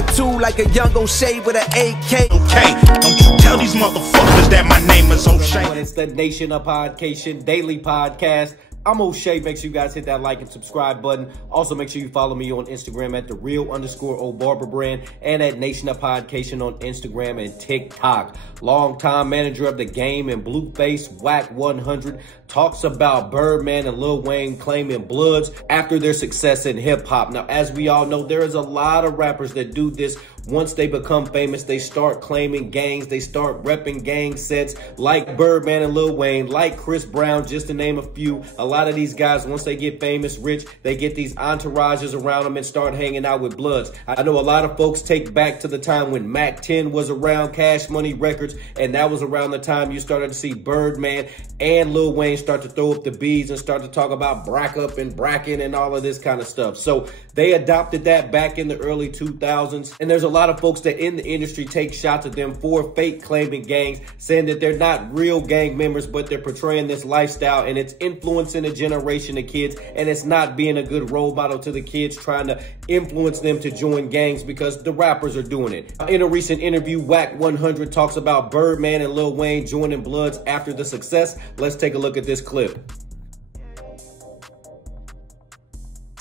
Attitude like a young O'Shea with an AK. Okay, don't you tell these motherfuckers that my name is O'Shea. It's the Nation of Podcation Daily Podcast. I'm O'Shea. Make sure you guys hit that like and subscribe button. Also, make sure you follow me on Instagram at @thereal_obarberbrand and at Nation of Podcation on Instagram and TikTok. Longtime manager of the game and Blueface Wack 100 talks about Birdman and Lil Wayne claiming bloods after their success in hip hop. Now, as we all know, there is a lot of rappers that do this. Once they become famous, they start claiming gangs. They start repping gang sets like Birdman and Lil Wayne, like Chris Brown, just to name a few. A lot of these guys, once they get famous, rich, they get these entourages around them and start hanging out with bloods. I know a lot of folks take back to the time when Mac 10 was around, Cash Money Records, and that was around the time you started to see Birdman and Lil Wayne start to throw up the beads and start to talk about brack up and bracking and all of this kind of stuff. So they adopted that back in the early 2000s. And there's a lot of folks that in the industry take shots at them for fake claiming gangs, saying that they're not real gang members, but they're portraying this lifestyle and it's influencing a generation of kids, and it's not being a good role model to the kids, trying to influence them to join gangs because the rappers are doing it. In a recent interview, Wack 100 talks about Birdman and Lil Wayne joining bloods after the success. Let's take a look at this clip.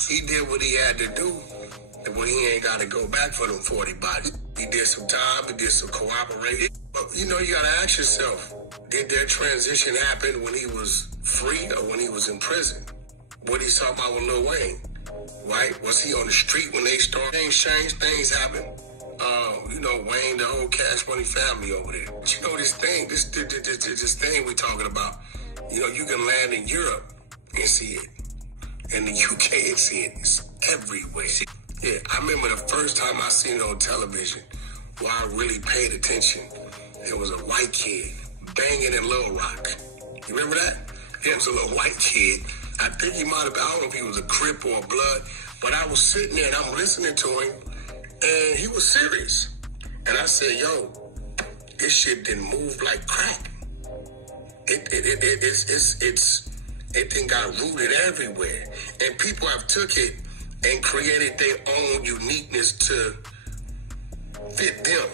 He did what he had to do, and when he ain't got to go back for them 40 bodies. He did some time, he did some cooperating. But, you know, you got to ask yourself, did their transition happen when he was free or when he was in prison? What he's talking about with Lil Wayne, right? Was he on the street when they started? Things changed, things happened. You know, Wayne, the whole Cash Money family over there. But you know, this thing we talking about, you know, you can land in Europe and see it. In the UK and see it. It's everywhere. Yeah, I remember the first time I seen it on television where I really paid attention. It was a white kid banging in Little Rock. You remember that? Yeah, it was a little white kid. I think he might have been, I don't know if he was a Crip or a Blood, but I was sitting there and I'm listening to him and he was serious. And I said, yo, this shit didn't move like crack. It then got rooted everywhere. And people have took it and created their own uniqueness to fit them.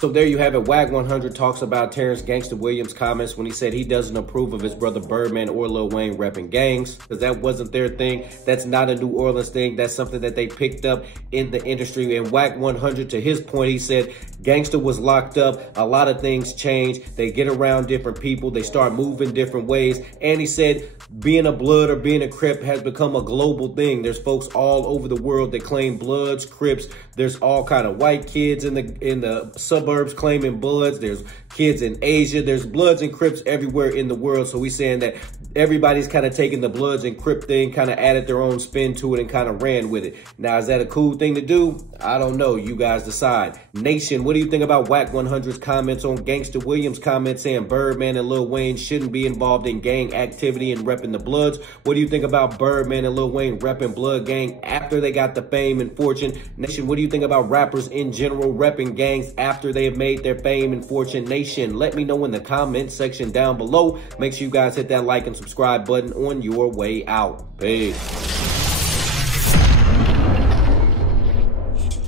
So there you have it. Wack 100 talks about Terrence Gangsta Williams' comments when he said he doesn't approve of his brother Birdman or Lil Wayne repping gangs, because that wasn't their thing. That's not a New Orleans thing. That's something that they picked up in the industry. And Wack 100, to his point, he said Gangsta was locked up. A lot of things change. They get around different people. They start moving different ways. And he said being a Blood or being a Crip has become a global thing. There's folks all over the world that claim Bloods, Crips. There's all kind of white kids in the suburbs claiming Bloods. There's kids in Asia. There's Bloods and Crips everywhere in the world. So we're saying that everybody's kind of taking the Bloods and Crip thing, kind of added their own spin to it and kind of ran with it. Now, is that a cool thing to do? I don't know. You guys decide. Nation, what do you think about Wack 100's comments on Gangsta Williams' comments saying Birdman and Lil Wayne shouldn't be involved in gang activity and repping the Bloods? What do you think about Birdman and Lil Wayne repping Blood Gang after they got the fame and fortune? Nation, what do you think about rappers in general repping gangs after they have made their fame and fortune? Nation, let me know in the comment section down below. Make sure you guys hit that like and subscribe button on your way out. Peace.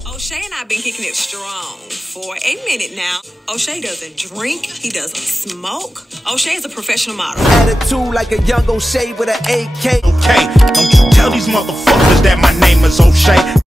O'Shea and I have been kicking it strong for a minute now. O'Shea doesn't drink. He doesn't smoke. O'Shea is a professional model. Attitude like a young O'Shea with an AK. Okay, don't you tell these motherfuckers that my name is O'Shea.